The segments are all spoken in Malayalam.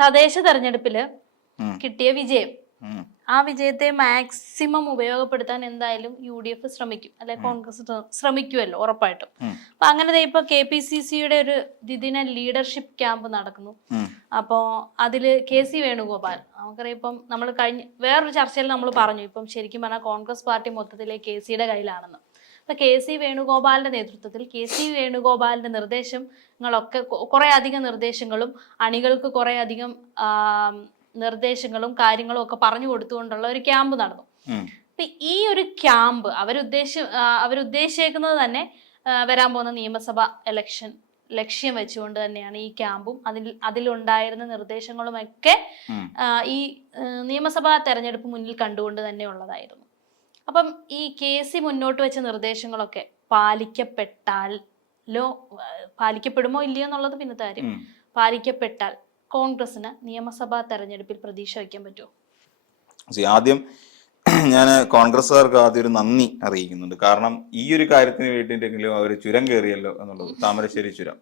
തദ്ദേശ തെരഞ്ഞെടുപ്പിൽ കിട്ടിയ വിജയം. ആ വിജയത്തെ മാക്സിമം ഉപയോഗപ്പെടുത്താൻ എന്തായാലും യു ഡി എഫ് ശ്രമിക്കും. അല്ലെ കോൺഗ്രസ് ശ്രമിക്കുമല്ലോ ഉറപ്പായിട്ടും. അപ്പൊ അങ്ങനെ ഇപ്പൊ കെ പി സി സിയുടെ ഒരു ദ്വിദിന ലീഡർഷിപ്പ് ക്യാമ്പ് നടക്കുന്നു. അപ്പോ അപ്പോൾ അതിൽ കെ സി വേണുഗോപാൽ നമുക്കറിയാം ഇപ്പം നമ്മൾ കഴിഞ്ഞ വേറൊരു ചർച്ചയിൽ നമ്മൾ പറഞ്ഞു ഇപ്പം ശരിക്കും പറഞ്ഞാൽ കോൺഗ്രസ് പാർട്ടി മൊത്തത്തിലെ കെ സിയുടെ കയ്യിലാണെന്ന്. അപ്പൊ കെ സി വേണുഗോപാലിന്റെ നേതൃത്വത്തിൽ കെ സി വേണുഗോപാലിന്റെ നിർദ്ദേശങ്ങളൊക്കെ കുറെ അധികം നിർദ്ദേശങ്ങളും അണികൾക്ക് കുറെ അധികം നിർദ്ദേശങ്ങളും കാര്യങ്ങളും ഒക്കെ പറഞ്ഞു കൊടുത്തുകൊണ്ടുള്ള ഒരു ക്യാമ്പ് നടന്നു. അപ്പൊ ഈ ഒരു ക്യാമ്പ് അവരുദ്ദേശ അവരുദ്ദേശിക്കുന്നത് തന്നെ വരാൻ പോകുന്ന നിയമസഭ ഇലക്ഷൻ ലക്ഷ്യം വെച്ചുകൊണ്ട് തന്നെയാണ് ഈ ക്യാമ്പും അതിൽ അതിലുണ്ടായിരുന്ന നിർദ്ദേശങ്ങളുമൊക്കെ ഈ നിയമസഭാ തെരഞ്ഞെടുപ്പ് മുന്നിൽ കണ്ടുകൊണ്ട് തന്നെ ഉള്ളതായിരുന്നു. അപ്പം ഈ കെ സി മുന്നോട്ട് വെച്ച നിർദ്ദേശങ്ങളൊക്കെ പാലിക്കപ്പെട്ടാലോ പാലിക്കപ്പെടുമോ ഇല്ലയോ എന്നുള്ളത് പിന്നെ കാര്യം. പാലിക്കപ്പെട്ടാൽ കോൺഗ്രസിന് നിയമസഭാ തെരഞ്ഞെടുപ്പിൽ പ്രതീക്ഷ വയ്ക്കാൻ പറ്റുമോ? ആദ്യം ഞാൻ കോൺഗ്രസ്സുകാർക്ക് ആദ്യം ഒരു നന്ദി അറിയിക്കുന്നുണ്ട്. കാരണം ഈ ഒരു കാര്യത്തിന് വേണ്ടിയിട്ടെങ്കിലും അവർ ചുരം കയറിയല്ലോ എന്നുള്ളത്. താമരശ്ശേരി ചുരം.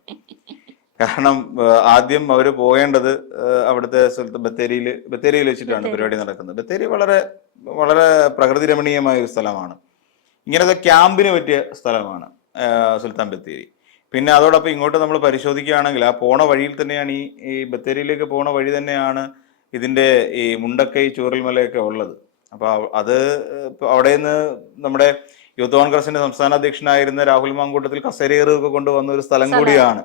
കാരണം ആദ്യം അവർ പോകേണ്ടത് അവിടുത്തെ സ്ഥലത്ത് ബത്തേരിയിൽ ബത്തേരിയിൽ വെച്ചിട്ടാണ് പരിപാടി നടക്കുന്നത്. ബത്തേരി വളരെ വളരെ പ്രകൃതി രമണീയമായ ഒരു സ്ഥലമാണ്. ഇങ്ങനത്തെ ക്യാമ്പിന് പറ്റിയ സ്ഥലമാണ് സുൽത്താൻ ബത്തേരി. പിന്നെ അതോടൊപ്പം ഇങ്ങോട്ട് നമ്മൾ പരിശോധിക്കുകയാണെങ്കിൽ ആ പോണ വഴിയിൽ തന്നെയാണ് ഈ ഈ ബത്തേരിയിലേക്ക് പോണ വഴി തന്നെയാണ് ഇതിന്റെ ഈ മുണ്ടക്കൈ ചൂരൽമലയൊക്കെ ഉള്ളത്. അപ്പോൾ അത് അവിടെ നിന്ന് നമ്മുടെ യൂത്ത് കോൺഗ്രസിന്റെ സംസ്ഥാന അധ്യക്ഷനായിരുന്ന രാഹുൽ മാങ്കൂട്ടത്തിൽ കസേരയേറുക കൊണ്ടുവന്ന ഒരു സ്ഥലം. കൂടിയാണ്.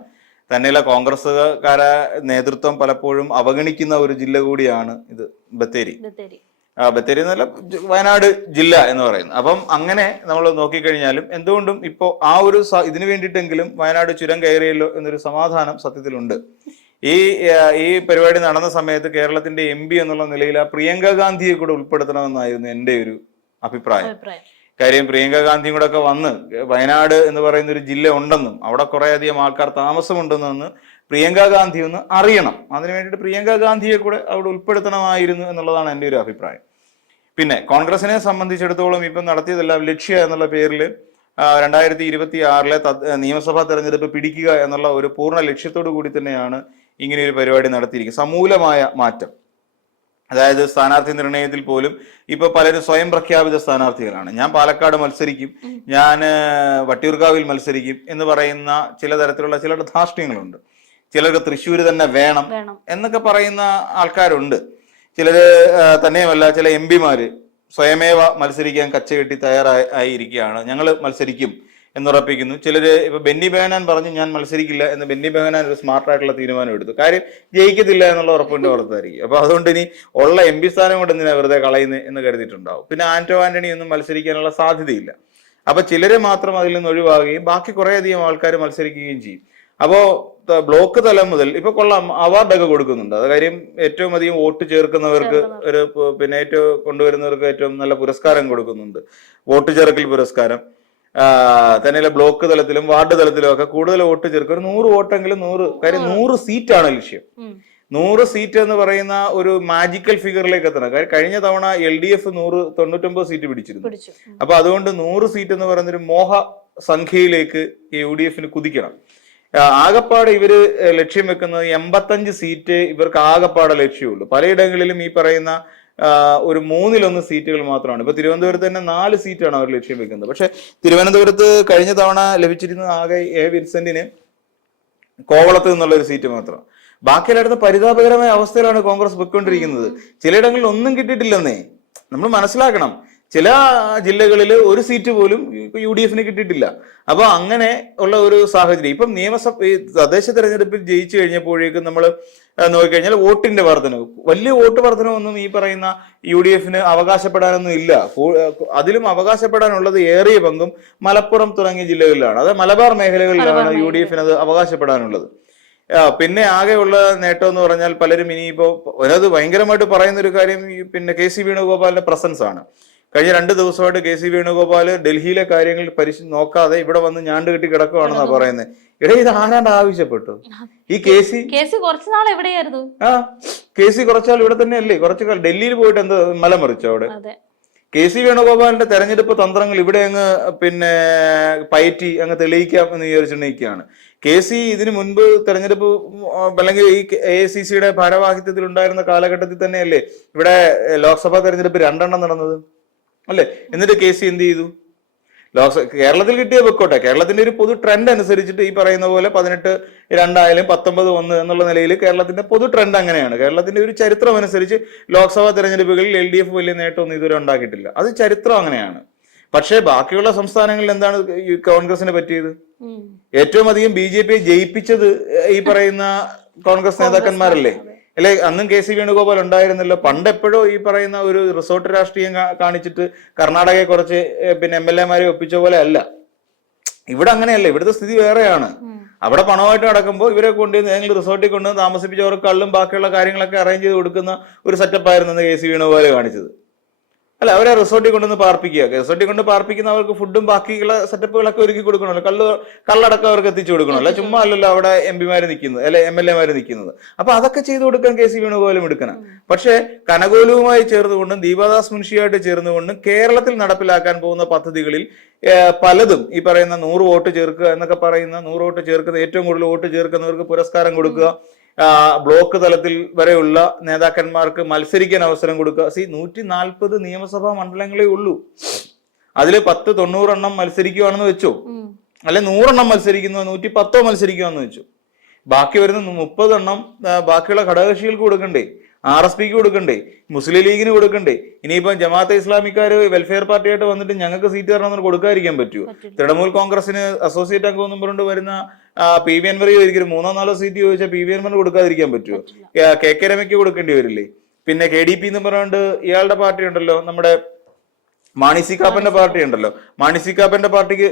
തന്നെയല്ല കോൺഗ്രസ്സുകാരെ നേതൃത്വം പലപ്പോഴും അവഗണിക്കുന്ന ഒരു ജില്ല കൂടിയാണ് ഇത് ബത്തേരി. ബത്തേരി. ആ, ബത്തേരി എന്നല്ല വയനാട് ജില്ല എന്ന് പറയുന്നത്. അപ്പം അങ്ങനെ നമ്മൾ നോക്കിക്കഴിഞ്ഞാലും എന്തുകൊണ്ടും ഇപ്പോ ആ ഒരു ഇതിനു വേണ്ടിയിട്ടെങ്കിലും വയനാട് ചുരം കയറിയല്ലോ എന്നൊരു സമാധാനം സത്യത്തിലുണ്ട്. ഈ ഈ പരിപാടി നടന്ന സമയത്ത് കേരളത്തിന്റെ എം പി എന്നുള്ള നിലയിൽ ആ പ്രിയങ്ക ഗാന്ധിയെ കൂടെ ഉൾപ്പെടുത്തണമെന്നായിരുന്നു എന്റെ ഒരു അഭിപ്രായം. കാര്യം പ്രിയങ്ക ഗാന്ധിയും കൂടെ ഒക്കെ വന്ന് വയനാട് എന്ന് പറയുന്ന ഒരു ജില്ല ഉണ്ടെന്നും അവിടെ കുറെ അധികം ആൾക്കാർ താമസമുണ്ടെന്നും പ്രിയങ്ക ഗാന്ധി ഒന്ന് അറിയണം. അതിനു വേണ്ടിയിട്ട് പ്രിയങ്ക ഗാന്ധിയെ കൂടെ അവിടെ ഉൾപ്പെടുത്തണമായിരുന്നു എന്നുള്ളതാണ് എന്റെ ഒരു അഭിപ്രായം. പിന്നെ കോൺഗ്രസിനെ സംബന്ധിച്ചിടത്തോളം ഇപ്പം നടത്തിയതെല്ലാം ലക്ഷ്യ എന്നുള്ള പേരിൽ രണ്ടായിരത്തി ഇരുപത്തി ആറിലെ നിയമസഭാ തെരഞ്ഞെടുപ്പ് പിടിക്കുക എന്നുള്ള ഒരു പൂർണ ലക്ഷ്യത്തോടു കൂടി തന്നെയാണ് ഇങ്ങനെ ഒരു പരിപാടി നടത്തിയിരിക്കുന്നത്. സമൂലമായ മാറ്റം. അതായത് സ്ഥാനാർത്ഥി നിർണയത്തിൽ പോലും ഇപ്പൊ പലരും സ്വയം പ്രഖ്യാപിത സ്ഥാനാർത്ഥികളാണ്. ഞാൻ പാലക്കാട് മത്സരിക്കും. ഞാൻ വട്ടിയൂർക്കാവിൽ മത്സരിക്കും എന്ന് പറയുന്ന ചില തരത്തിലുള്ള ചില ധാർഷ്ട്യങ്ങളുണ്ട്. ചിലർക്ക് തൃശ്ശൂർ തന്നെ വേണം എന്നൊക്കെ പറയുന്ന ആൾക്കാരുണ്ട്. ചിലര് തന്നെയുമല്ല ചില എം പിമാര് സ്വയമേവ മത്സരിക്കാൻ കച്ചകെട്ടി തയ്യാറായി ആയിരിക്കുകയാണ്. ഞങ്ങൾ മത്സരിക്കും. എന്നുറപ്പിക്കുന്നു. ചിലര് ഇപ്പൊ ബെന്നി ബെഹനാൻ പറഞ്ഞു ഞാൻ മത്സരിക്കില്ല എന്ന് ബെന്നി ബെഹനാൻ ഒരു സ്മാർട്ടായിട്ടുള്ള തീരുമാനം എടുത്തു. കാര്യം ജയിക്കത്തില്ല എന്നുള്ള ഉറപ്പിന്റെ പുറത്തായിരിക്കും അപ്പൊ അതുകൊണ്ട് ഇനി ഉള്ള എം പി സ്ഥാനം കൊണ്ട് എന്തിനാ വെറുതെ കളയുന്നത് എന്ന് കരുതിയിട്ടുണ്ടാവും. പിന്നെ ആന്റോ ആന്റണി ഒന്നും മത്സരിക്കാനുള്ള സാധ്യതയില്ല. അപ്പൊ ചിലരെ മാത്രം അതിൽ നിന്ന് ഒഴിവാകുകയും ബാക്കി കുറെ അധികം ആൾക്കാർ മത്സരിക്കുകയും ചെയ്യും. അപ്പോ ബ്ലോക്ക് തലം മുതൽ ഇപ്പൊ കൊള്ളാം അവാർഡൊക്കെ കൊടുക്കുന്നുണ്ട്. അത് കാര്യം ഏറ്റവും അധികം വോട്ട് ചേർക്കുന്നവർക്ക്. ഒരു പിന്നെ ഏറ്റവും കൊണ്ടുവരുന്നവർക്ക് ഏറ്റവും നല്ല പുരസ്കാരം കൊടുക്കുന്നുണ്ട്. വോട്ട് ചേർക്കൽ പുരസ്കാരം. തന്നെയല്ല ബ്ലോക്ക് തലത്തിലും വാർഡ് തലത്തിലും ഒക്കെ കൂടുതൽ വോട്ട് ചേർക്കും. ഒരു നൂറ് വോട്ടെങ്കിലും നൂറ് കാര്യം നൂറ് സീറ്റാണ് ലക്ഷ്യം. നൂറ് സീറ്റ് എന്ന് പറയുന്ന ഒരു മാജിക്കൽ ഫിഗറിലേക്ക് എത്തണം. കാര്യം കഴിഞ്ഞ തവണ എൽ ഡി എഫ് നൂറ് തൊണ്ണൂറ്റൊമ്പത് സീറ്റ് പിടിച്ചിരുന്നു. പിടിച്ചു. അപ്പൊ അതുകൊണ്ട് നൂറ് സീറ്റ് എന്ന് പറയുന്ന ഒരു മോഹ സംഖ്യയിലേക്ക് യു ഡി എഫിന് കുതിക്കണം. ആകപ്പാട് ഇവർ ലക്ഷ്യം വെക്കുന്നത് എൺപത്തഞ്ച് സീറ്റ് ഇവർക്ക് ആകപ്പാടെ ലക്ഷ്യമുള്ളൂ പലയിടങ്ങളിലും ഈ പറയുന്ന ഒരു മൂന്നിലൊന്ന് സീറ്റുകൾ മാത്രമാണ്. ഇപ്പൊ തിരുവനന്തപുരത്ത് തന്നെ നാല് സീറ്റാണ് അവർ ലക്ഷ്യം വെക്കുന്നത്. പക്ഷെ തിരുവനന്തപുരത്ത് കഴിഞ്ഞ തവണ ലഭിച്ചിരുന്ന ആകെ എ വിൻസെന്റിന് കോവളത്ത് നിന്നുള്ള ഒരു സീറ്റ് മാത്രം. ബാക്കിയെല്ലായിടത്ത് പരിതാപകരമായ അവസ്ഥയിലാണ് കോൺഗ്രസ് പൊയ്ക്കൊണ്ടിരിക്കുന്നത്. ചിലയിടങ്ങളിൽ ഒന്നും കിട്ടിയിട്ടില്ലെന്നേ. നമ്മൾ മനസ്സിലാക്കണം. ചില ജില്ലകളിൽ ഒരു സീറ്റ് പോലും യു ഡി എഫിന് കിട്ടിയിട്ടില്ല. അപ്പൊ അങ്ങനെ ഉള്ള ഒരു സാഹചര്യം. ഇപ്പം നിയമസഭ തദ്ദേശ തെരഞ്ഞെടുപ്പിൽ ജയിച്ചു കഴിഞ്ഞപ്പോഴേക്കും നമ്മൾ നോക്കിക്കഴിഞ്ഞാൽ വോട്ടിന്റെ വർധനവ്. വലിയ വോട്ട് വർധനവൊന്നും ഈ പറയുന്ന യു ഡി എഫിന് അവകാശപ്പെടാനൊന്നും ഇല്ല അതിലും അവകാശപ്പെടാനുള്ളത് ഏറിയ പങ്കും മലപ്പുറം തുടങ്ങിയ ജില്ലകളിലാണ്. അത് മലബാർ മേഖലകളിലാണ് യു ഡി എഫിന് അത് അവകാശപ്പെടാനുള്ളത് പിന്നെ ആകെയുള്ള നേട്ടം എന്ന് പറഞ്ഞാൽ പലരും ഇനിയിപ്പോ അതായത് ഭയങ്കരമായിട്ട് പറയുന്ന ഒരു കാര്യം പിന്നെ കെ സി വേണുഗോപാലിന്റെ പ്രസൻസ് ആണ്. കഴിഞ്ഞ രണ്ട് ദിവസമായിട്ട് കെ സി വേണുഗോപാൽ ഡൽഹിയിലെ കാര്യങ്ങൾ പരിശ നോക്കാതെ ഇവിടെ വന്ന് ഞാണ്ട് കെട്ടി കിടക്കുവാണെന്നാ പറയുന്നത് ഇടേ ഇത് ആരാണ്ട് ആവശ്യപ്പെട്ടു ഈ കെ സി കെ സി കുറച്ചു നാൾ എവിടെയായിരുന്നു? ആ കെ സി കുറച്ചാൽ ഇവിടെ തന്നെ അല്ലേ കുറച്ചു കാലം ഡൽഹിയിൽ പോയിട്ട് എന്ത് മലമറിച്ചു അവിടെ? കെ സി വേണുഗോപാലിന്റെ തെരഞ്ഞെടുപ്പ് തന്ത്രങ്ങൾ ഇവിടെ അങ്ങ് പിന്നെ പയറ്റി അങ്ങ് തെളിയിക്കാം എന്ന് വിചാരിച്ചിരിക്കുകയാണ് കെ സി ഇതിനു മുൻപ് തെരഞ്ഞെടുപ്പ് അല്ലെങ്കിൽ ഈ എ സി സിയുടെ ഭാരവാഹിത്വത്തിൽ ഉണ്ടായിരുന്ന കാലഘട്ടത്തിൽ തന്നെയല്ലേ ഇവിടെ ലോക്സഭാ തെരഞ്ഞെടുപ്പ് രണ്ടെണ്ണം നടന്നത്? അല്ലേ? എന്നിട്ട് കേസ് സി എന്ത് ചെയ്തു? ലോക്സഭ കേരളത്തിൽ കിട്ടിയ പൊക്കോട്ടെ. കേരളത്തിന്റെ ഒരു പൊതു ട്രെൻഡ് അനുസരിച്ചിട്ട് ഈ പറയുന്ന പോലെ പതിനെട്ട് രണ്ടായാലും പത്തൊമ്പത് ഒന്ന് എന്നുള്ള നിലയിൽ കേരളത്തിന്റെ പൊതു ട്രെൻഡ് അങ്ങനെയാണ്. കേരളത്തിന്റെ ഒരു ചരിത്രം അനുസരിച്ച് ലോക്സഭാ തെരഞ്ഞെടുപ്പുകളിൽ എൽ ഡി എഫ് വലിയ നേട്ടമൊന്നും ഇതുവരെ ഉണ്ടാക്കിയിട്ടില്ല. അത് ചരിത്രം അങ്ങനെയാണ്. പക്ഷേ ബാക്കിയുള്ള സംസ്ഥാനങ്ങളിൽ എന്താണ് കോൺഗ്രസിന് പറ്റിയത്? ഏറ്റവും അധികം ബി ജെ പി ജയിപ്പിച്ചത് ഈ പറയുന്ന കോൺഗ്രസ് നേതാക്കന്മാരല്ലേ? അല്ലെ അന്നും കെ സി വേണുഗോപാൽ ഉണ്ടായിരുന്നല്ലോ. പണ്ട് എപ്പോഴോ ഈ പറയുന്ന ഒരു റിസോർട്ട് രാഷ്ട്രീയം കാണിച്ചിട്ട് കർണാടകയെ കുറച്ച് പിന്നെ എം എൽ എമാരെ ഒപ്പിച്ച പോലെ അല്ല. ഇവിടെ അങ്ങനെയല്ല ഇവിടുത്തെ സ്ഥിതി വേറെയാണ്. അവിടെ പണമായിട്ട് നടക്കുമ്പോൾ ഇവരെ കൊണ്ടുവന്ന് ഏതെങ്കിലും റിസോർട്ടിൽ കൊണ്ടുവന്ന് താമസിപ്പിച്ചവർക്ക് കള്ളും ബാക്കിയുള്ള കാര്യങ്ങളൊക്കെ അറേഞ്ച് ചെയ്ത് കൊടുക്കുന്ന ഒരു സെറ്റപ്പ് ആയിരുന്നു കെ സി വേണുഗോപാൽ കാണിച്ചത്. അല്ല അവരെ റിസോർട്ടിൽ കൊണ്ടുവന്ന് പാർപ്പിക്കുക. റിസോർട്ടിൽ കൊണ്ട് പാർപ്പിക്കുന്ന അവർക്ക് ഫുഡും ബാക്കിയുള്ള സെറ്റപ്പുകളൊക്കെ ഒരുക്കി കൊടുക്കണമല്ലോ. കള്ള് കള്ളടക്കം അവർക്ക് എത്തിച്ചു കൊടുക്കണമല്ലോ. ചുമ്മാ അല്ലല്ലോ അവിടെ എം പിമാർ നിൽക്കുന്നത് അല്ലെ എം എൽ എമാർ നിൽക്കുന്നത് അപ്പൊ അതൊക്കെ ചെയ്തു കൊടുക്കാൻ കെ സി വേണുഗോപാലും എടുക്കണം. പക്ഷേ കനകോലുവുമായി ചേർന്നുകൊണ്ടും ദീപാദാസ് മുൻഷിയായിട്ട് ചേർന്നുകൊണ്ടും കേരളത്തിൽ നടപ്പിലാക്കാൻ പോകുന്ന പദ്ധതികളിൽ പലതും ഈ പറയുന്ന നൂറ് വോട്ട് ചേർക്കുക എന്നൊക്കെ പറയുന്ന നൂറ് വോട്ട് ചേർക്കുന്ന ഏറ്റവും കൂടുതൽ വോട്ട് ചേർക്കുന്നവർക്ക് പുരസ്കാരം കൊടുക്കുക ബ്ലോക്ക് തലത്തിൽ വരെയുള്ള നേതാക്കന്മാർക്ക് മത്സരിക്കാൻ അവസരം കൊടുക്കുക. സി നൂറ്റി നാൽപ്പത് നിയമസഭാ മണ്ഡലങ്ങളേ ഉള്ളൂ. അതിൽ പത്ത് തൊണ്ണൂറെണ്ണം മത്സരിക്കുവാണെന്ന് വെച്ചോ. അല്ലെ നൂറെണ്ണം മത്സരിക്കുന്നു നൂറ്റി പത്തോ മത്സരിക്കുവാന്ന് വെച്ചു. ബാക്കി വരുന്ന മുപ്പതെണ്ണം ബാക്കിയുള്ള ഘടകകക്ഷികൾക്ക് കൊടുക്കണ്ടേ? ആർ എസ് പിക്ക് കൊടുക്കണ്ടേ മുസ്ലിം ലീഗിന് കൊടുക്കണ്ടേ. ഇനിയിപ്പം ജമാഅത്തെ ഇസ്ലാമിക്കാര് വെൽഫെയർ പാർട്ടിയായിട്ട് വന്നിട്ട് ഞങ്ങൾക്ക് സീറ്റ് തരണമെന്ന് കൊടുക്കാതിരിക്കാൻ പറ്റുമോ. തൃണമൂൽ കോൺഗ്രസിന് അസോസിയേറ്റ് അംഗം എന്നും പറഞ്ഞുകൊണ്ട് വരുന്ന പി വി അൻവർ ഒരിക്കലും മൂന്നോ നാലോ സീറ്റ് ചോദിച്ചാൽ പി വി എൻവറിന് കൊടുക്കാതിരിക്കാൻ പറ്റുമോ? കെ കെ രമയ്ക്ക് കൊടുക്കേണ്ടി വരില്ലേ? പിന്നെ കെ ഡി പി എന്ന് പറഞ്ഞുകൊണ്ട് ഇയാളുടെ പാർട്ടി ഉണ്ടല്ലോ നമ്മുടെ മാണി സി കാപ്പന്റെ പാർട്ടി ഉണ്ടല്ലോ. മാണി സി കാപ്പന്റെ പാർട്ടിക്ക്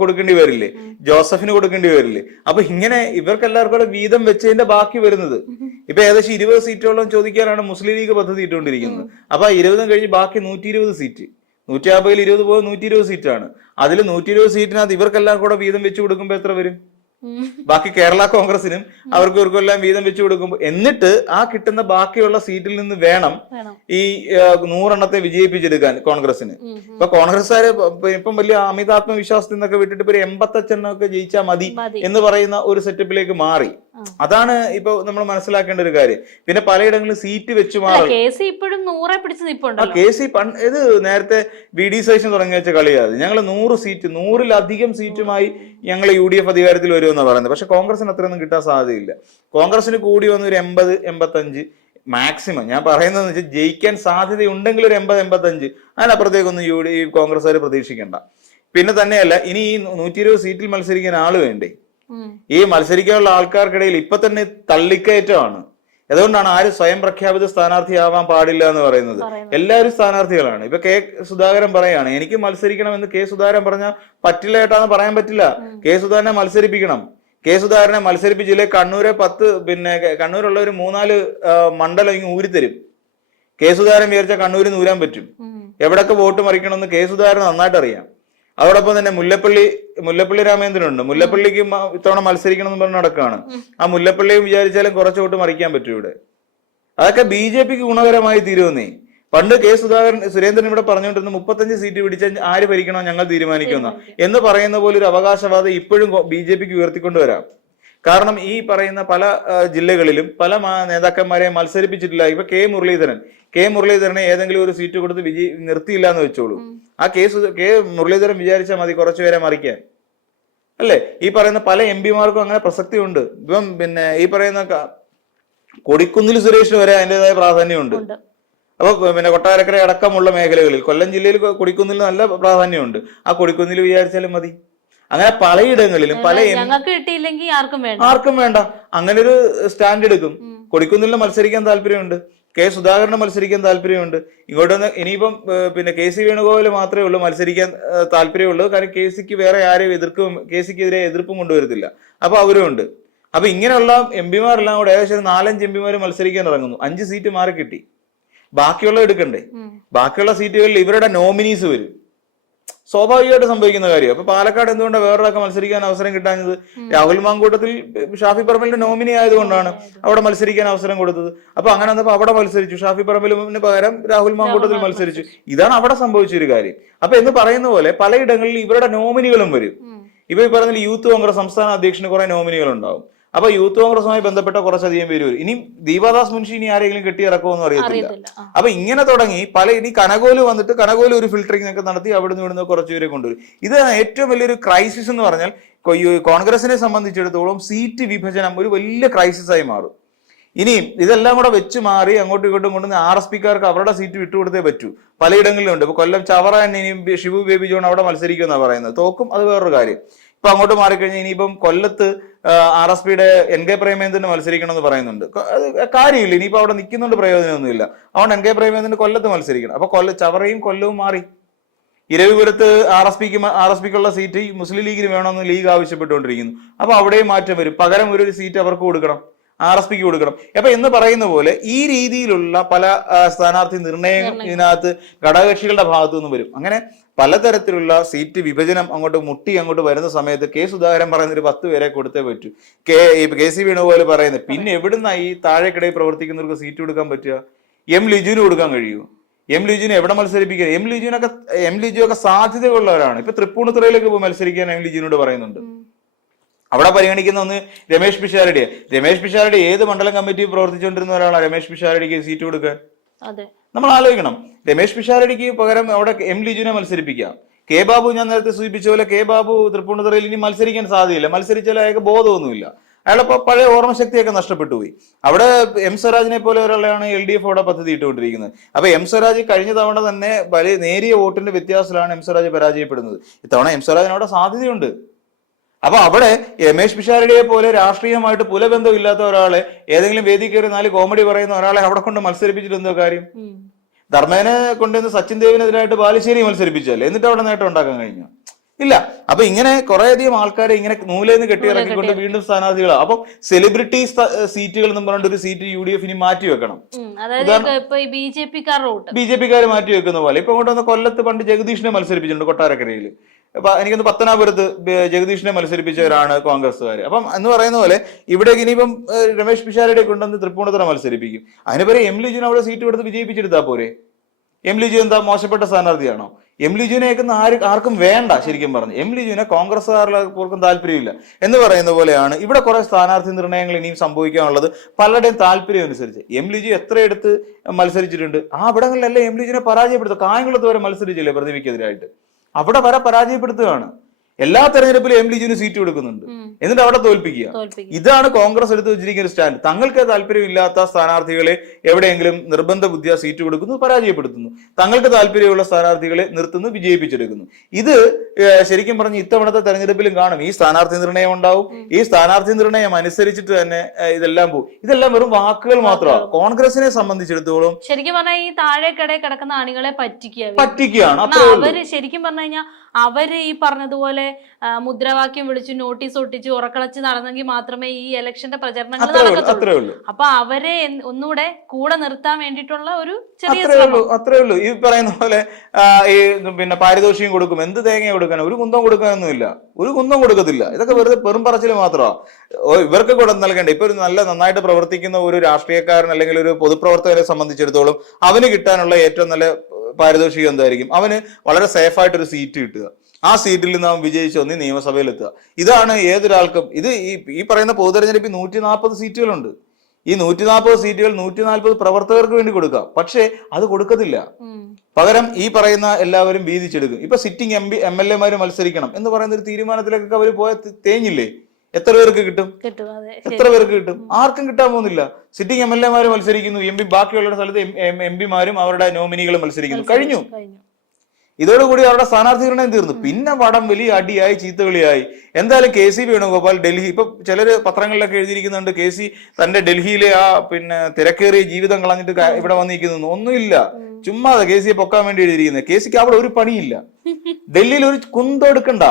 കൊടുക്കേണ്ടി വരില്ലേ? ജോസഫിന് കൊടുക്കേണ്ടി വരില്ലേ? അപ്പൊ ഇങ്ങനെ ഇവർക്ക് എല്ലാവർക്കും വീതം വെച്ചതിന്റെ ബാക്കി വരുന്നത്. ഇപ്പൊ ഏകദേശം ഇരുപത് സീറ്റോളം ചോദിക്കാനാണ് മുസ്ലിം ലീഗ് പദ്ധതി ഇട്ടുകൊണ്ടിരിക്കുന്നത്. അപ്പൊ ആ ഇരുപതും കഴിഞ്ഞ് ബാക്കി നൂറ്റി ഇരുപത് സീറ്റ്. നൂറ്റി അമ്പതിൽ ഇരുപത് പോയി നൂറ്റി ഇരുപത് സീറ്റാണ്. അതിൽ നൂറ്റി ഇരുപത് സീറ്റിനകത്ത് ഇവർക്കെല്ലാം കൂടെ വീതം വെച്ച് കൊടുക്കുമ്പോൾ എത്ര വരും? ബാക്കി കേരള കോൺഗ്രസിനും അവർക്ക് ഇവർക്കും എല്ലാം വീതം വെച്ച് കൊടുക്കുമ്പോൾ എന്നിട്ട് ആ കിട്ടുന്ന ബാക്കിയുള്ള സീറ്റിൽ നിന്ന് വേണം ഈ നൂറെണ്ണത്തെ വിജയിപ്പിച്ചെടുക്കാൻ കോൺഗ്രസിന്. ഇപ്പൊ കോൺഗ്രസ്സുകാര് ഇപ്പൊ- വലിയ അമിതാത്മവിശ്വാസത്തിൽ നിന്നൊക്കെ വിട്ടിട്ട് ഇപ്പൊ എൺപത്തച്ഛനൊക്കെ ജയിച്ചാൽ മതി എന്ന് പറയുന്ന ഒരു സെറ്റപ്പിലേക്ക് മാറി. അതാണ് ഇപ്പൊ നമ്മൾ മനസ്സിലാക്കേണ്ട ഒരു കാര്യം. പിന്നെ പലയിടങ്ങളിലും സീറ്റ് വെച്ച് മാറും കെ സി ഇത് നേരത്തെ വി ഡി സേഷൻ തുടങ്ങി വെച്ച കളിയാണ് ഞങ്ങൾ നൂറ് സീറ്റ് നൂറിലധികം സീറ്റുമായി ഞങ്ങൾ യു ഡി എഫ് അധികാരത്തിൽ വരുമെന്നാണ് പറയുന്നത്. പക്ഷെ കോൺഗ്രസിന് അത്രയൊന്നും കിട്ടാൻ സാധ്യതയില്ല. കോൺഗ്രസിന് കൂടി വന്ന ഒരു എൺപത് എൺപത്തഞ്ച് മാക്സിമം ഞാൻ പറയുന്നത് വെച്ചാൽ ജയിക്കാൻ സാധ്യതയുണ്ടെങ്കിൽ ഒരു എൺപത് എൺപത്തഞ്ച്. അതിനപ്പുറത്തേക്കൊന്നും യു ഡി കോൺഗ്രസ്സുകാർ പ്രതീക്ഷിക്കേണ്ട. പിന്നെ തന്നെയല്ല ഇനി ഈ നൂറ്റി ഇരുപത് സീറ്റിൽ മത്സരിക്കാൻ ആൾ വേണ്ടേ. ഈ മത്സരിക്കാനുള്ള ആൾക്കാർക്കിടയിൽ ഇപ്പൊ തന്നെ തള്ളിക്കയറ്റമാണ്. അതുകൊണ്ടാണ് ആരും സ്വയം പ്രഖ്യാപിത സ്ഥാനാർത്ഥിയാവാൻ പാടില്ല എന്ന് പറയുന്നത്. എല്ലാവരും സ്ഥാനാർത്ഥികളാണ്. ഇപ്പൊ കെ സുധാകരൻ പറയാണ് എനിക്ക് മത്സരിക്കണം എന്ന് കെ സുധാകരൻ പറഞ്ഞാൽ പറ്റില്ല ഏട്ടാന്ന് പറയാൻ പറ്റില്ല. കെ സുധാകരനെ മത്സരിപ്പിക്കണം. കെ സുധാകരനെ മത്സരിപ്പിച്ചില്ലേ കണ്ണൂരെ പത്ത് പിന്നെ കണ്ണൂരുള്ള ഒരു മൂന്നാൽ മണ്ഡലം ഇങ്ങ് ഊരിത്തരും. കെ സുധാകരൻ വിചാരിച്ചാൽ കണ്ണൂരിൽ നിന്ന് ഊരാൻ പറ്റും. എവിടൊക്കെ വോട്ട് മറിക്കണമെന്ന് കെ സുധാകരൻ നന്നായിട്ട് അറിയാം അതോടൊപ്പം തന്നെ മുല്ലപ്പള്ളി മുല്ലപ്പള്ളി രാമേന്ദ്രൻ ഉണ്ട്. മുല്ലപ്പള്ളിക്ക് ഇത്തവണ മത്സരിക്കണം എന്ന് പറഞ്ഞ് നടക്കുകയാണ് ആ മുല്ലപ്പള്ളിയും വിചാരിച്ചാലും കുറച്ച് വോട്ട് മറിക്കാൻ പറ്റും ഇവിടെ. അതൊക്കെ ബി ജെ പിക്ക് ഗുണകരമായി തീരുമെന്നേ. പണ്ട് കെ സുധാകരൻ സുരേന്ദ്രൻ ഇവിടെ പറഞ്ഞുകൊണ്ടിരുന്ന മുപ്പത്തഞ്ച് സീറ്റ് പിടിച്ചാൽ ആര് ഭരിക്കണോ ഞങ്ങൾ തീരുമാനിക്കുന്ന എന്ന് പറയുന്ന പോലെ ഒരു അവകാശവാദം ഇപ്പോഴും ബി ജെ പിക്ക് ഉയർത്തിക്കൊണ്ടുവരാം. കാരണം ഈ പറയുന്ന പല ജില്ലകളിലും പല നേതാക്കന്മാരെ മത്സരിപ്പിച്ചിട്ടില്ല. ഇപ്പൊ കെ മുരളീധരൻ. കെ മുരളീധരനെ ഏതെങ്കിലും ഒരു സീറ്റ് കൊടുത്ത് വിജയി നിർത്തിയില്ല എന്ന് വെച്ചോളൂ ആ കേസ് കെ മുരളീധരൻ വിചാരിച്ചാൽ മതി കുറച്ചുപേരെ മറിക്കാൻ. അല്ലേ? ഈ പറയുന്ന പല എം പിമാർക്കും അങ്ങനെ പ്രസക്തി ഉണ്ട് ഇപ്പം പിന്നെ ഈ പറയുന്ന കൊടിക്കുന്നിൽ സുരേഷ് വരെ അതിന്റെതായ പ്രാധാന്യമുണ്ട്. അപ്പോൾ അപ്പൊ പിന്നെ കൊട്ടാരക്കര അടക്കമുള്ള മേഖലകളിൽ കൊല്ലം ജില്ലയിൽ കൊടിക്കുന്നിൽ നല്ല പ്രാധാന്യമുണ്ട്. ആ കൊടിക്കുന്നിൽ വിചാരിച്ചാലും മതി. അങ്ങനെ പലയിടങ്ങളിലും പല ഞങ്ങൾക്ക് കിട്ടിയില്ലെങ്കിൽ ആർക്കും വേണ്ട. ആർക്കും വേണ്ട. അങ്ങനെ ഒരു സ്റ്റാൻഡ് എടുക്കും. കൊടിക്കുന്നില്ല മത്സരിക്കാൻ താല്പര്യമുണ്ട്. കെ സുധാകരന് മത്സരിക്കാൻ താല്പര്യമുണ്ട്. ഇങ്ങോട്ട് വന്ന് ഇനിയിപ്പം പിന്നെ കെ സി വേണുഗോപാൽ മാത്രമേ ഉള്ളൂ മത്സരിക്കാൻ താല്പര്യമുള്ളൂ. കാരണം കെ സിക്ക് വേറെ ആരെയും എതിർക്കും കെ സിക്കെതിരെ എതിർപ്പും കൊണ്ടുവരത്തില്ല. അപ്പൊ അവരും ഉണ്ട്. അപ്പൊ ഇങ്ങനെയുള്ള എം പിമാരെല്ലാം കൂടെ ഏകദേശം നാലഞ്ച് എം പിമാർ മത്സരിക്കാൻ ഇറങ്ങുന്നു. അഞ്ച് സീറ്റ് മാറി കിട്ടി. ബാക്കിയുള്ള എടുക്കണ്ടേ? ബാക്കിയുള്ള സീറ്റുകളിൽ ഇവരുടെ നോമിനീസ് വരും. സ്വാഭാവികമായിട്ട് സംഭവിക്കുന്ന കാര്യം. അപ്പൊ പാലക്കാട് എന്തുകൊണ്ടാണ് വേറൊരാൾക്ക് മത്സരിക്കാൻ അവസരം കിട്ടാഞ്ഞത്? രാഹുൽ മാങ്കൂട്ടത്തിൽ ഷാഫി പറമ്പലിന്റെ നോമിനി ആയതുകൊണ്ടാണ് അവിടെ മത്സരിക്കാൻ അവസരം കൊടുത്തത്. അപ്പൊ അങ്ങനെ വന്നപ്പോ അവിടെ മത്സരിച്ചു. ഷാഫി പറമ്പലിന് പകരം രാഹുൽ മാങ്കൂട്ടത്തിൽ മത്സരിച്ചു. ഇതാണ് അവിടെ സംഭവിച്ച ഒരു കാര്യം. അപ്പൊ എന്ന് പറയുന്ന പോലെ പലയിടങ്ങളിൽ ഇവരുടെ നോമിനികളും വരും. ഇപ്പൊ ഈ പറഞ്ഞ യൂത്ത് കോൺഗ്രസ് സംസ്ഥാന അധ്യക്ഷന് കുറെ നോമിനികൾ ഉണ്ടാവും അപ്പൊ യൂത്ത് കോൺഗ്രസുമായി ബന്ധപ്പെട്ട കുറച്ചധികം പേര് വരും. ഇനി ദീപാദാസ് മുൻഷി ഇനി ആരെങ്കിലും കെട്ടിയിറക്കുമെന്ന് അറിയത്തില്ല. അപ്പൊ ഇങ്ങനെ തുടങ്ങി പല ഇനി കനകോൽ വന്നിട്ട് കനകോൽ ഒരു ഫിൽറ്ററിംഗ് ഒക്കെ നടത്തി അവിടെ നിന്ന് ഇവിടുന്ന് കുറച്ച് പേരെ കൊണ്ടുവരും. ഇത് ഏറ്റവും വലിയൊരു ക്രൈസിസ് എന്ന് പറഞ്ഞാൽ കോൺഗ്രസിനെ സംബന്ധിച്ചിടത്തോളം സീറ്റ് വിഭജനം ഒരു വലിയ ക്രൈസിസ് ആയി മാറും. ഇനിയും ഇതെല്ലാം കൂടെ വെച്ച് മാറി അങ്ങോട്ടും ഇങ്ങോട്ടും കൊണ്ടുവന്ന് ആർ എസ് പിക്കാർക്ക് അവരുടെ സീറ്റ് വിട്ടുകൊടുത്തേ പറ്റൂ. പലയിടങ്ങളിലും ഉണ്ട് ഇപ്പൊ കൊല്ലം ചവറ തന്നെ ഇനിയും ഷിബു ബേബി ജോൺ അവിടെ മത്സരിക്കുമെന്നാണ് പറയുന്നത്. തോക്കും അത് വേറൊരു കാര്യം. ഇപ്പൊ അങ്ങോട്ട് മാറിക്കഴിഞ്ഞാൽ ഇനിയിപ്പം കൊല്ലത്ത് ആർ എസ് പിയുടെ എൻ കെ പ്രേമേന്ദ്രന് മത്സരിക്കണം എന്ന് പറയുന്നുണ്ട് കാര്യമില്ല. ഇനിയിപ്പോ അവിടെ നിൽക്കുന്നുണ്ട് പ്രയോജനമൊന്നുമില്ല. അതുകൊണ്ട് എൻ കെ പ്രേമേന്ദ്രന് കൊല്ലത്ത് മത്സരിക്കണം. അപ്പൊ കൊല്ല ചവറയും കൊല്ലവും മാറി. ഇരവിപുരത്ത് ആർ എസ് പിക്ക് ആർ എസ് പിക്കുള്ള സീറ്റ് മുസ്ലിം ലീഗിന് വേണമെന്ന് ലീഗ് ആവശ്യപ്പെട്ടുകൊണ്ടിരിക്കുന്നു. അപ്പൊ അവിടെയും മാറ്റം വരും. പകരം ഒരു സീറ്റ് അവർക്ക് കൊടുക്കണം. ആർ എസ് പിക്ക് കൊടുക്കണം. അപ്പൊ എന്ന് പറയുന്ന പോലെ ഈ രീതിയിലുള്ള പല സ്ഥാനാർത്ഥി നിർണയം ഇതിനകത്ത് ഘടകകക്ഷികളുടെ ഭാഗത്തു നിന്ന് വരും. അങ്ങനെ പലതരത്തിലുള്ള സീറ്റ് വിഭജനം അങ്ങോട്ട് മുട്ടി അങ്ങോട്ട് വരുന്ന സമയത്ത് കെ സുധാകരൻ പറയുന്ന ഒരു പത്ത് പേരെ കൊടുത്തേ പറ്റൂ. കെ ഈ കെ സി വേണുപോലെ പറയുന്നത്. പിന്നെ എവിടുന്ന ഈ താഴെക്കിടയിൽ പ്രവർത്തിക്കുന്നവർക്ക് സീറ്റ് കൊടുക്കാൻ പറ്റുക? എം ലിജുവിന് കൊടുക്കാൻ കഴിയൂ. എം ലിജുവിനെ എവിടെ മത്സരിപ്പിക്കുക എം ലിജുവിനൊക്കെ എം ലിജു ഒക്കെ സാധ്യതയുള്ളവരാണ്. ഇപ്പൊ തൃപ്പൂണിത്തുറയിലേക്ക് പോയി മത്സരിക്കാൻ എം ലിജുവിനോട് പറയുന്നുണ്ട്. അവിടെ പരിഗണിക്കുന്ന ഒന്ന് രമേശ് പിഷാരടിയെ. രമേശ് പിഷാരടി ഏത് മണ്ഡലം കമ്മിറ്റി പ്രവർത്തിച്ചുകൊണ്ടിരുന്ന ഒരാളാണ് രമേശ് പിഷാരടിക്ക് സീറ്റ് കൊടുക്കുക നമ്മൾ ആലോചിക്കണം. രമേശ് പിഷാരടിക്ക് പകരം അവിടെ എം ലിജുവിനെ മത്സരിപ്പിക്കാം കെ ബാബു ഞാൻ നേരത്തെ സൂചിപ്പിച്ച പോലെ കെ ബാബു തൃപ്പൂണിത്തുറയിൽ ഇനി മത്സരിക്കാൻ സാധ്യതയില്ല. മത്സരിച്ചാൽ അയാൾക്ക് ബോധമൊന്നുമില്ല. അയാളിപ്പോ പഴയ ഓർമ്മശക്തിയൊക്കെ നഷ്ടപ്പെട്ടു പോയി അവിടെ എം സ്വരാജിനെ പോലെ ഒരാളെയാണ് എൽ ഡി എഫ് അവിടെ പദ്ധതി ഇട്ടുകൊണ്ടിരിക്കുന്നത്. അപ്പൊ എം സ്വരാജ് കഴിഞ്ഞ തവണ തന്നെ വലിയ നേരിയ വോട്ടിന്റെ വ്യത്യാസത്തിലാണ് എം സ്വരാജ് പരാജയപ്പെടുന്നത്. ഇത്തവണ എം സ്വരാജിന് അവിടെ സാധ്യതയുണ്ട്. അപ്പൊ അവിടെ രമേശ് പിഷാരടിയെ പോലെ രാഷ്ട്രീയമായിട്ട് പുലബന്ധം ഇല്ലാത്ത ഒരാളെ ഏതെങ്കിലും വേദി കയറി നാല് കോമഡി പറയുന്ന ഒരാളെ അവിടെ കൊണ്ട് മത്സരിപ്പിച്ചിട്ട് എന്തോ കാര്യം. ധർമ്മേനെ കൊണ്ടുവന്ന് സച്ചിൻ ദേവിനെതിരായിട്ട് ബാലുശ്ശേരി മത്സരിപ്പിച്ചല്ലേ എന്നിട്ട് അവിടെ നേട്ടം ഉണ്ടാക്കാൻ കഴിഞ്ഞു? ഇല്ല. അപ്പൊ ഇങ്ങനെ കുറേയധികം ആൾക്കാരെ ഇങ്ങനെ നൂലേന്ന് കെട്ടിയിറക്കിക്കൊണ്ട് വീണ്ടും സ്ഥാനാർത്ഥികളാണ് അപ്പൊ സെലിബ്രിറ്റി സീറ്റുകൾ എന്ന് പറഞ്ഞിട്ട് ഒരു സീറ്റ് യു ഡി എഫിന് മാറ്റി വെക്കണം. ബി ജെ പിക്കാർ മാറ്റി വെക്കുന്ന പോലെ. ഇപ്പൊ കൊണ്ടുവന്ന കൊല്ലത്ത് പണ്ട് ജഗദീഷിനെ മത്സരിപ്പിച്ചിട്ടുണ്ട് കൊട്ടാരക്കരയിൽ എനിക്കൊന്ന് പത്തനാപുരത്ത് ജഗദീഷിനെ മത്സരിപ്പിച്ചവരാണ് കോൺഗ്രസ്സുകാർ അപ്പം എന്ന് പറയുന്ന പോലെ ഇവിടെ ഇനിയിപ്പം രമേശ് പിഷാരയുടെ കൊണ്ടുവന്ന് തൃപ്പൂണിത്തുറ മത്സരിപ്പിക്കും. അതിന് പകരം എം ലിജുവിനെ അവിടെ സീറ്റ് കൊടുത്ത് വിജയിപ്പിച്ചെടുത്താൽ പോരെ? എം ലിജു എന്താ മോശപ്പെട്ട സ്ഥാനാർത്ഥിയാണോ? എം ലിജുവിനെ കേൾക്കുന്ന ആര് ആർക്കും വേണ്ട ശരിക്കും പറഞ്ഞു. എം ലിജുവിനെ കോൺഗ്രസ്സുകാർക്കും താല്പര്യമില്ല. എന്ന് പറയുന്ന പോലെയാണ് ഇവിടെ കുറെ സ്ഥാനാർത്ഥി നിർണയങ്ങൾ ഇനിയും സംഭവിക്കാനുള്ളത് പലരുടെയും താല്പര്യം അനുസരിച്ച്. എം ലിജു എത്ര എടുത്ത് മത്സരിച്ചിട്ടുണ്ട്? ആ ഇവിടങ്ങളിലെല്ലാം എം ലിജുവിനെ പരാജയപ്പെടുത്തുക? കായംകുളത്ത് വരെ മത്സരിച്ചില്ലേ പ്രതിവിക്കെതിരായിട്ട് അവിടെ വരെ പരാജയപ്പെടുത്തുകയാണ്. എല്ലാ തെരഞ്ഞെടുപ്പിലും എം ലിജുവിന് സീറ്റ് കൊടുക്കുന്നുണ്ട്. എന്നിട്ട് അവിടെ തോൽപ്പിക്കുക. ഇതാണ് കോൺഗ്രസ് എടുത്ത് വെച്ചിരിക്കുന്ന സ്റ്റാൻഡ്. തങ്ങൾക്ക് താല്പര്യമില്ലാത്ത സ്ഥാനാർത്ഥികളെ എവിടെയെങ്കിലും നിർബന്ധ ബുദ്ധിയ സീറ്റ് കൊടുക്കുന്നു പരാജയപ്പെടുത്തുന്നു. തങ്ങൾക്ക് താല്പര്യമുള്ള സ്ഥാനാർത്ഥികളെ നിർത്തുന്നു വിജയിപ്പിച്ചെടുക്കുന്നു. ഇത് ശരിക്കും പറഞ്ഞ് ഇത്തവണത്തെ തെരഞ്ഞെടുപ്പിലും കാണും. ഈ സ്ഥാനാർത്ഥി നിർണയം ഉണ്ടാവും. ഈ സ്ഥാനാർത്ഥി നിർണയം അനുസരിച്ചിട്ട് തന്നെ ഇതെല്ലാം പോകും. ഇതെല്ലാം വെറും വാക്കുകൾ മാത്രമാണ്. കോൺഗ്രസിനെ സംബന്ധിച്ചിടത്തോളം ശരിക്കും പറഞ്ഞാൽ ഈ താഴെ കിടക്കുന്ന ആണികളെ പറ്റിക്കുക. പറ്റിക്കുകയാണ്. ശരിക്കും പറഞ്ഞു കഴിഞ്ഞാൽ അവർ ഈ പറഞ്ഞതുപോലെ മുദ്രാവാക്യം വിളിച്ച് നോട്ടീസ് ഒട്ടിച്ച് ഉറക്കളച്ച് നടന്നെങ്കിൽ മാത്രമേ ഈ ഇലക്ഷന്റെ പ്രചരണങ്ങൾ നടക്കത്തുള്ളൂ. അപ്പൊ അവരെ ഒന്നുകൂടെ കൂടെ നിർത്താൻ വേണ്ടിയിട്ടുള്ള ഒരു ചെറിയ അത്രേ ഉള്ളൂ അത്രേ ഉള്ളൂ. ഈ പറയുന്ന പോലെ ഈ പിന്നെ പാരിതോഷികം കൊടുക്കും. എന്ത് തേങ്ങ കൊടുക്കാൻ? ഒരു കുന്തം കൊടുക്കാനൊന്നുമില്ല ഒരു കുന്തം കൊടുക്കത്തില്ല. ഇതൊക്കെ വെറുതെ പെറും പറച്ചിൽ മാത്രമാണ് ഇവർക്ക് കൂടെ നൽകേണ്ട? ഇപ്പൊ ഒരു നല്ല നന്നായിട്ട് പ്രവർത്തിക്കുന്ന ഒരു രാഷ്ട്രീയക്കാരൻ അല്ലെങ്കിൽ ഒരു പൊതുപ്രവർത്തകരെ സംബന്ധിച്ചിടത്തോളം അവന് കിട്ടാനുള്ള ഏറ്റവും നല്ല പാരിതോഷികം എന്തായിരിക്കും? അവന് വളരെ സേഫ് ആയിട്ടൊരു സീറ്റ് കിട്ടുക. ആ സീറ്റിൽ നിന്ന് അവൻ വിജയിച്ച് വന്ന് നിയമസഭയിൽ എത്തുക. ഇതാണ് ഏതൊരാൾക്കും ഇത് ഈ ഈ പറയുന്ന പൊതുതെരഞ്ഞെടുപ്പിൽ നൂറ്റി നാൽപ്പത് സീറ്റുകളുണ്ട് ഈ നൂറ്റി നാൽപ്പത് സീറ്റുകൾ നൂറ്റി നാൽപ്പത് പ്രവർത്തകർക്ക് വേണ്ടി കൊടുക്കാം. പക്ഷേ അത് കൊടുക്കത്തില്ല. പകരം ഈ പറയുന്ന എല്ലാവരും വീതിച്ചെടുക്കും. ഇപ്പൊ sitting M P M L എമാര് മത്സരിക്കണം എന്ന് പറയുന്ന ഒരു തീരുമാനത്തിലേക്കൊക്കെ അവർ പോയ തേഞ്ഞില്ലേ? എത്ര പേർക്ക് കിട്ടും? എത്ര പേർക്ക് കിട്ടും? ആർക്കും കിട്ടാൻ പോകുന്നില്ല. സിറ്റിംഗ് എം എൽ എമാര് മത്സരിക്കുന്നു എം പി ബാക്കിയുള്ള സ്ഥലത്ത് എം പിമാരും അവരുടെ നോമിനികളും മത്സരിക്കുന്നു. കഴിഞ്ഞു. ഇതോടുകൂടി അവരുടെ സ്ഥാനാർത്ഥി നിർണയം തീർന്നു. പിന്നെ വടം വലിയ അടിയായി ചീത്തവിളിയായി. എന്തായാലും കെ സി വേണുഗോപാൽ ഡൽഹി ഇപ്പൊ ചിലര് പത്രങ്ങളിലൊക്കെ എഴുതിയിരിക്കുന്നുണ്ട് കെ സി തന്റെ ഡൽഹിയിലെ ആ പിന്നെ തിരക്കേറിയ ജീവിതം കളഞ്ഞിട്ട് ഇവിടെ വന്നിരിക്കുന്നു. ഒന്നുമില്ല. ചുമ്മാതെ കെ സിയെ പൊക്കാൻ വേണ്ടി എഴുതിയിരിക്കുന്നത്. കെ സിക്ക് അവിടെ ഒരു പണിയില്ല. ഡൽഹിയിൽ ഒരു കുന്തം എടുക്കണ്ട.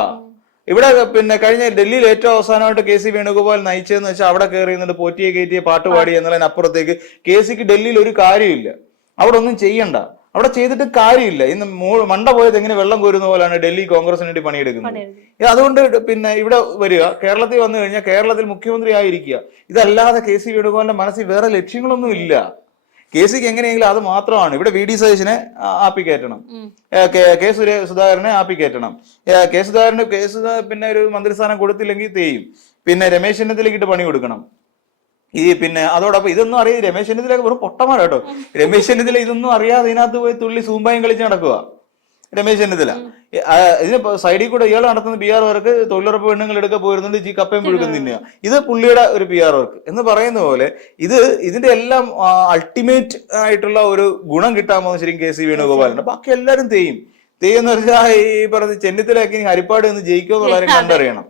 ഇവിടെ പിന്നെ കഴിഞ്ഞ ഡൽഹിയിൽ ഏറ്റവും അവസാനമായിട്ട് കെ സി വേണുഗോപാൽ നയിച്ചതെന്ന് വെച്ചാൽ അവിടെ കയറി നിന്നിട്ട് പോറ്റിയെ കയറ്റിയ പാട്ട് പാടി എന്നതിനപ്പുറത്തേക്ക് കെ സിക്ക് ഡൽഹിയിൽ ഒരു കാര്യമില്ല. അവിടെ ഒന്നും ചെയ്യണ്ട. അവിടെ ചെയ്തിട്ട് കാര്യമില്ല. ഇന്ന് മണ്ട പോയത് എങ്ങനെ വെള്ളം കോരുന്ന പോലെയാണ് ഡൽഹി കോൺഗ്രസിന് വേണ്ടി പണിയെടുക്കുന്നത്. പണിയെടുക്കും അതുകൊണ്ട് പിന്നെ ഇവിടെ വരിക. കേരളത്തിൽ വന്നു കഴിഞ്ഞാൽ കേരളത്തിൽ മുഖ്യമന്ത്രി ആയിരിക്കുക. ഇതല്ലാതെ കെ സി വേണുഗോപാലിന്റെ മനസ്സിൽ വേറെ ലക്ഷ്യങ്ങളൊന്നും ഇല്ല. കെ സിക്ക് എങ്ങനെയെങ്കിലും അത് മാത്രമാണ്. ഇവിടെ വി ഡി സതീശനെ ആപ്പി കയറ്റണം കെ- സുരേ സുധാകരനെ ആപ്പി കയറ്റണം കെ സുധാകരന് കെ സുധാ പിന്നെ ഒരു മന്ത്രിസ്ഥാനം കൊടുത്തില്ലെങ്കിൽ തേയും പിന്നെ രമേശ് ചെന്നിത്തലയ്ക്ക് ഇട്ട് പണി കൊടുക്കണം. ഈ പിന്നെ അതോടൊപ്പം ഇതൊന്നും അറിയാതെ രമേശ് ചെന്നിത്തലൊക്കെ വെറും പൊട്ടമാരാട്ടോ രമേശ് ചെന്നിത്തല ഇതൊന്നും അറിയാതെ ഇതിനകത്ത് പോയി തുള്ളി സൂമ്പായും കളിച്ച് നടക്കുക രമേശ് ചെന്നിത്തല ഇതിന് സൈഡിൽ കൂടെ ഇയാൾ നടത്തുന്ന പി ആർ വർക്ക് തൊഴിലുറപ്പ് പെണ്ണുങ്ങൾ എടുക്കാൻ പോയിരുന്നുണ്ട് ഈ കപ്പയും പുഴുക്കും തിന്നുക. ഇത് പുള്ളിയുടെ ഒരു പി ആർ വർക്ക്. എന്ന് പറയുന്ന പോലെ ഇത് ഇതിന്റെ എല്ലാം അൾട്ടിമേറ്റ് ആയിട്ടുള്ള ഒരു ഗുണം കിട്ടാൻ പോകുന്ന ശരിക്കും കെ സി വേണുഗോപാലുണ്ട് ബാക്കി എല്ലാവരും തെയ്യും. തെയ്യെന്ന് വെച്ചാൽ ഈ പറഞ്ഞ ചെന്നിത്തലയൊക്കെ ഹരിപ്പാട് നിന്ന് ജയിക്കുമോ കാര്യം കണ്ടറിയണം.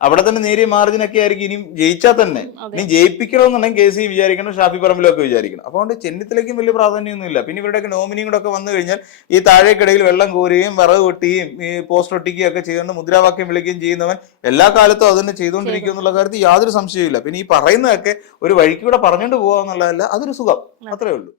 അവിടെ തന്നെ നേരിയ മാർജിനൊക്കെ ആയിരിക്കും. ഇനിയും ജയിച്ചാൽ തന്നെ. ഇനി ജയിപ്പിക്കണമെന്നുണ്ടെങ്കിൽ കെ സി വിചാരിക്കണം ഷാഫി പറമ്പിലൊക്കെ വിചാരിക്കണം. അപ്പോൾ അതുകൊണ്ട് ചെന്നിത്തലയ്ക്കും വലിയ പ്രാധാന്യമൊന്നുമില്ല. പിന്നെ ഇവരുടെയൊക്കെ നോമിനിയും കൂടെ ഒക്കെ വന്നു കഴിഞ്ഞാൽ ഈ താഴേക്കിടയിൽ വെള്ളം കോരുകയും വിറക് കൊട്ടുകയും ഈ പോസ്റ്റ് ഒട്ടിക്കുകയും ഒക്കെ ചെയ്തുകൊണ്ട് മുദ്രാവാക്യം വിളിക്കുകയും ചെയ്യുന്നവൻ എല്ലാ കാലത്തും അത് തന്നെ ചെയ്തുകൊണ്ടിരിക്കും എന്നുള്ള കാര്യത്തിൽ യാതൊരു സംശയവുമില്ല. പിന്നെ ഈ പറയുന്നതൊക്കെ ഒരു വഴിക്കൂടെ പറഞ്ഞുകൊണ്ട് പോകാന്നുള്ളതല്ല അതൊരു സുഖം. അത്രേ ഉള്ളൂ.